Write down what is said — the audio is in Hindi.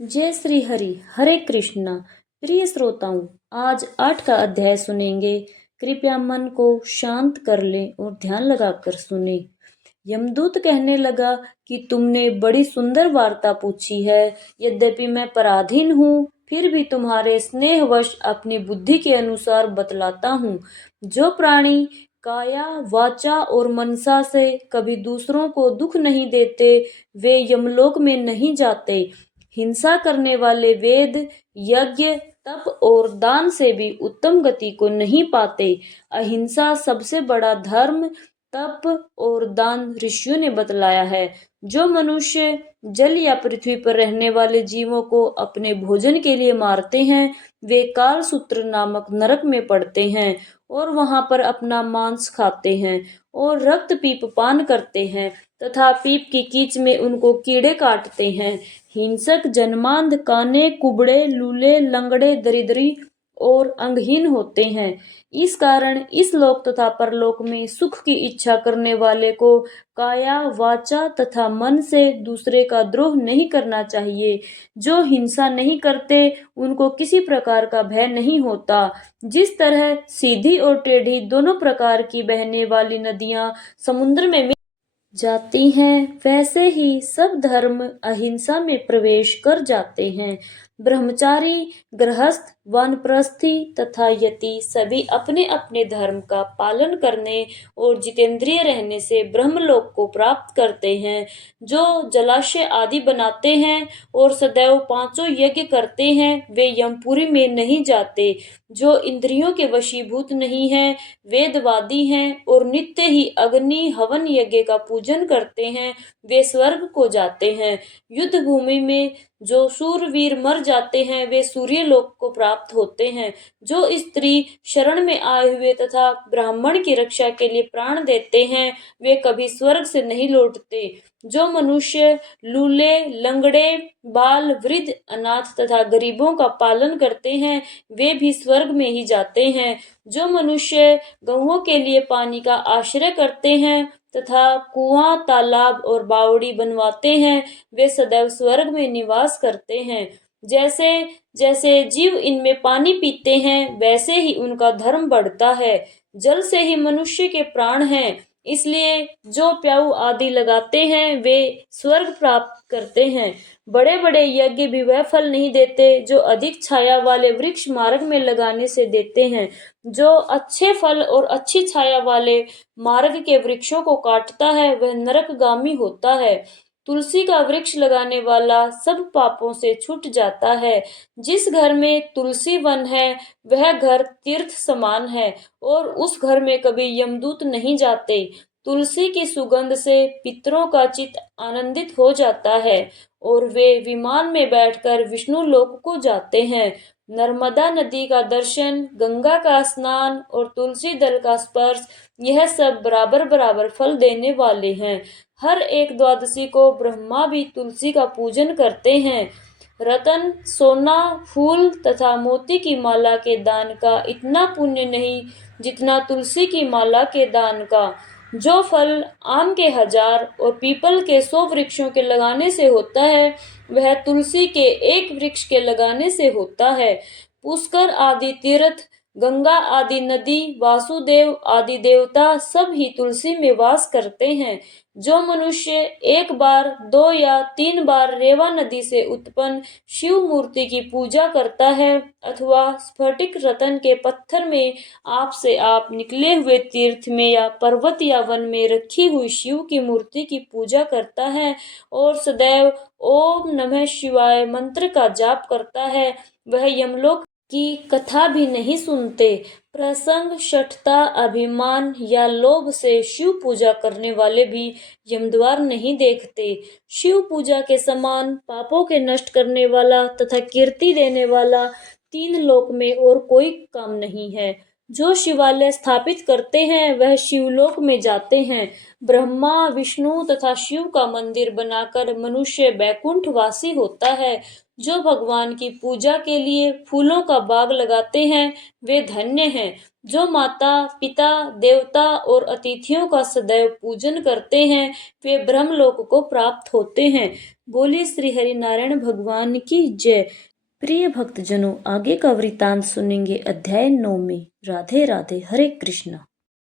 जय श्री हरि। हरे कृष्णा। प्रिय श्रोताओं, आज 8 का अध्याय सुनेंगे। कृपया मन को शांत कर लें और ध्यान लगाकर सुने। यमदूत कहने लगा कि तुमने बड़ी सुंदर वार्ता पूछी है। यद्यपि मैं पराधीन हूँ, फिर भी तुम्हारे स्नेहवश अपनी बुद्धि के अनुसार बतलाता हूँ। जो प्राणी काया, वाचा और मनसा से कभी दूसरों को दुख नहीं देते, वे यमलोक में नहीं जाते। हिंसा करने वाले वेद, यज्ञ, तप और दान से भी उत्तम गति को नहीं पाते। अहिंसा सबसे बड़ा धर्म, तप और दान ऋषियों ने बतलाया है। जो मनुष्य जल या पृथ्वी पर रहने वाले जीवों को अपने भोजन के लिए मारते हैं, वे कालसूत्र नामक नरक में पड़ते हैं और वहां पर अपना मांस खाते हैं और रक्त पीप पान करते हैं तथा पीप की कीच में उनको कीड़े काटते हैं। हिंसक जन्मांध, काने, कुबड़े, लूले, लंगड़े, दरिद्री और अंगहीन होते हैं। इस कारण इस लोक तथा परलोक में सुख की इच्छा करने वाले को काया, वाचा तथा मन से दूसरे का द्रोह नहीं करना चाहिए। जो हिंसा नहीं करते, उनको किसी प्रकार का भय नहीं होता। जिस तरह सीधी और टेढ़ी दोनों प्रकार की बहने वाली नदियां समुद्र में जाती हैं, वैसे ही सब धर्म अहिंसा में प्रवेश कर जाते हैं। ब्रह्मचारी, गृहस्थ, वानप्रस्थी तथा यति सभी अपने अपने धर्म का पालन करने और जितेंद्रिय रहने से ब्रह्मलोक को प्राप्त करते हैं। जो जलाशय आदि बनाते हैं और सदैव पांचों यज्ञ करते हैं, वे यमपुरी में नहीं जाते। जो इंद्रियों के वशीभूत नहीं हैं, वेदवादी हैं और नित्य ही अग्नि हवन यज्ञ का पूजन करते हैं, वे स्वर्ग को जाते हैं। युद्ध भूमि में जो शूरवीर मर जाते हैं, वे सूर्य लोक को प्राप्त होते हैं। जो स्त्री शरण में आए हुए तथा ब्राह्मण की रक्षा के लिए प्राण देते हैं, वे कभी स्वर्ग से नहीं लौटते। जो मनुष्य लूले, लंगड़े, बाल, वृद्ध, अनाथ तथा गरीबों का पालन करते हैं, वे भी स्वर्ग में ही जाते हैं। जो मनुष्य गौओं के लिए पानी का आश्रय करते हैं तथा कुआं, तालाब और बावड़ी बनवाते हैं, वे सदैव स्वर्ग में निवास करते हैं। जैसे जैसे जीव इनमें पानी पीते हैं, वैसे ही उनका धर्म बढ़ता है। जल से ही मनुष्य के प्राण हैं, इसलिए जो प्याऊ आदि लगाते हैं, वे स्वर्ग प्राप्त करते हैं। बड़े बड़े यज्ञ भी वह फल नहीं देते जो अधिक छाया वाले वृक्ष मार्ग में लगाने से देते हैं। जो अच्छे फल और अच्छी छाया वाले मार्ग के वृक्षों को काटता है, वह नरकगामी होता है। तुलसी का वृक्ष लगाने वाला सब पापों से छूट जाता है। जिस घर में तुलसी वन है, वह घर तीर्थ समान है और उस घर में कभी यमदूत नहीं जाते। तुलसी की सुगंध से पितरों का चित्त आनंदित हो जाता है और वे विमान में बैठकर विष्णु लोक को जाते हैं। नर्मदा नदी का दर्शन, गंगा का स्नान और तुलसी दल का स्पर्श, यह सब बराबर बराबर फल देने वाले हैं। हर एक द्वादशी को ब्रह्मा भी तुलसी का पूजन करते हैं। रतन, सोना, फूल तथा मोती की माला के दान का इतना पुण्य नहीं जितना तुलसी की माला के दान का। जो फल आम के 1000 और पीपल के 100 वृक्षों के लगाने से होता है, वह तुलसी के एक वृक्ष के लगाने से होता है। पुष्कर आदि तीर्थ, गंगा आदि नदी, वासुदेव आदि देवता सब ही तुलसी में वास करते हैं। जो मनुष्य एक बार, 2 या 3 बार रेवा नदी से उत्पन्न शिव मूर्ति की पूजा करता है अथवा स्फटिक रतन के पत्थर में आप से आप निकले हुए तीर्थ में या पर्वत या वन में रखी हुई शिव की मूर्ति की पूजा करता है और सदैव ओम नमः शिवाय मंत्र का जाप करता है, वह यमलोक की कथा भी नहीं सुनते। प्रसंग, शठता, अभिमान या लोभ से शिव पूजा करने वाले भी यमद्वार नहीं देखते। शिव पूजा के समान पापों के नष्ट करने वाला तथा कीर्ति देने वाला 3 लोक में और कोई काम नहीं है। जो शिवालय स्थापित करते हैं वह शिवलोक में जाते हैं। ब्रह्मा, विष्णु तथा शिव का मंदिर बनाकर मनुष्य बैकुंठवासी होता है। जो भगवान की पूजा के लिए फूलों का बाग लगाते हैं वे धन्य हैं। जो माता, पिता, देवता और अतिथियों का सदैव पूजन करते हैं वे ब्रह्मलोक को प्राप्त होते हैं। बोले श्री हरिनारायण भगवान की जय। प्रिय भक्तजनों, आगे का वृतांत सुनेंगे अध्याय 9 में। राधे राधे, हरे कृष्णा।